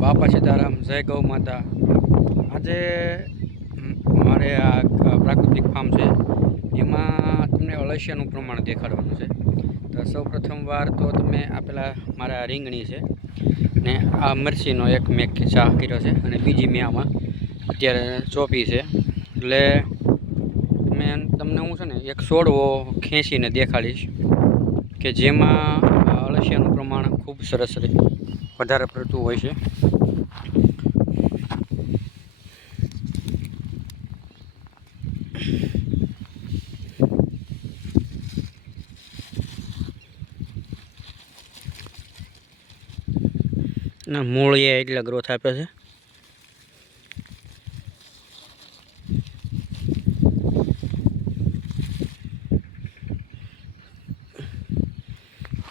બાપા સીતારામ, જય ગૌ માતા। આજે મારે આ પ્રાકૃતિક ફાર્મ છે, એમાં તમને અળસિયાનું પ્રમાણ દેખાડવાનું છે। તો સૌ પ્રથમ વાર તો તમે આપેલા મારા રીંગણી છે ને આ મરચીનો એક મેં ચાહ કર્યો છે, અને બીજી મેં આમાં અત્યારે ચોપી છે। એટલે તમને હું છે ને એક છોડવો ખેંચીને દેખાડીશ કે જેમાં અળસિયાનું પ્રમાણ ખૂબ સરસ વધારે પડતું હોય છે। ના મૂળિયા એટલા ગ્રોથ આપે છે।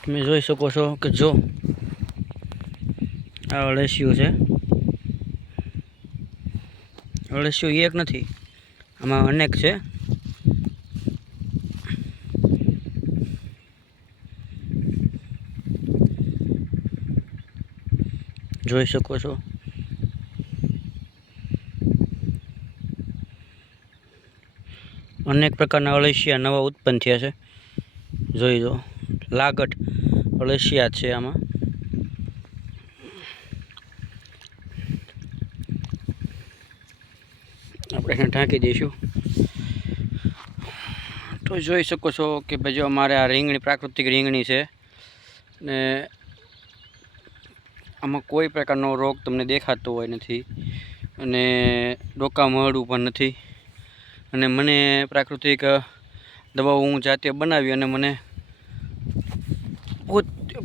તમે જોઈ શકો છો કે જો આ અળસિયું છે, અળસિયું એક નથી, આમાં અનેક છે। જોઈ શકો છો અનેક પ્રકારના અળસિયા નવા ઉત્પન્ન થયા છે। જોઈ લો, લાગટ અળસિયા છે આમાં। આપણે એને ઢાંકી દઈશું તો જોઈ શકો છો કે ભાઈ જો અમારે આ રીંગણી પ્રાકૃતિક રીંગણી છે ને આમાં કોઈ પ્રકારનો રોગ તમને દેખાતો હોય નથી, અને ડોકા મળવું પણ નથી। અને મને પ્રાકૃતિક દવાઓ હું જાતે બનાવી અને મને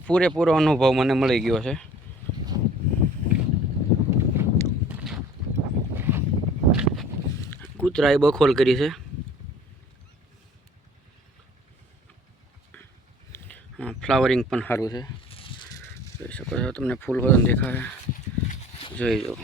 પૂરેપૂરો અનુભવ મને મળી ગયો છે। કૂતરાએ બખોલ કરી છે। ફ્લાવરિંગ પણ સારું છે, જોઈ શકો છો। તમને ફૂલ દેખાય, જોઈ લો।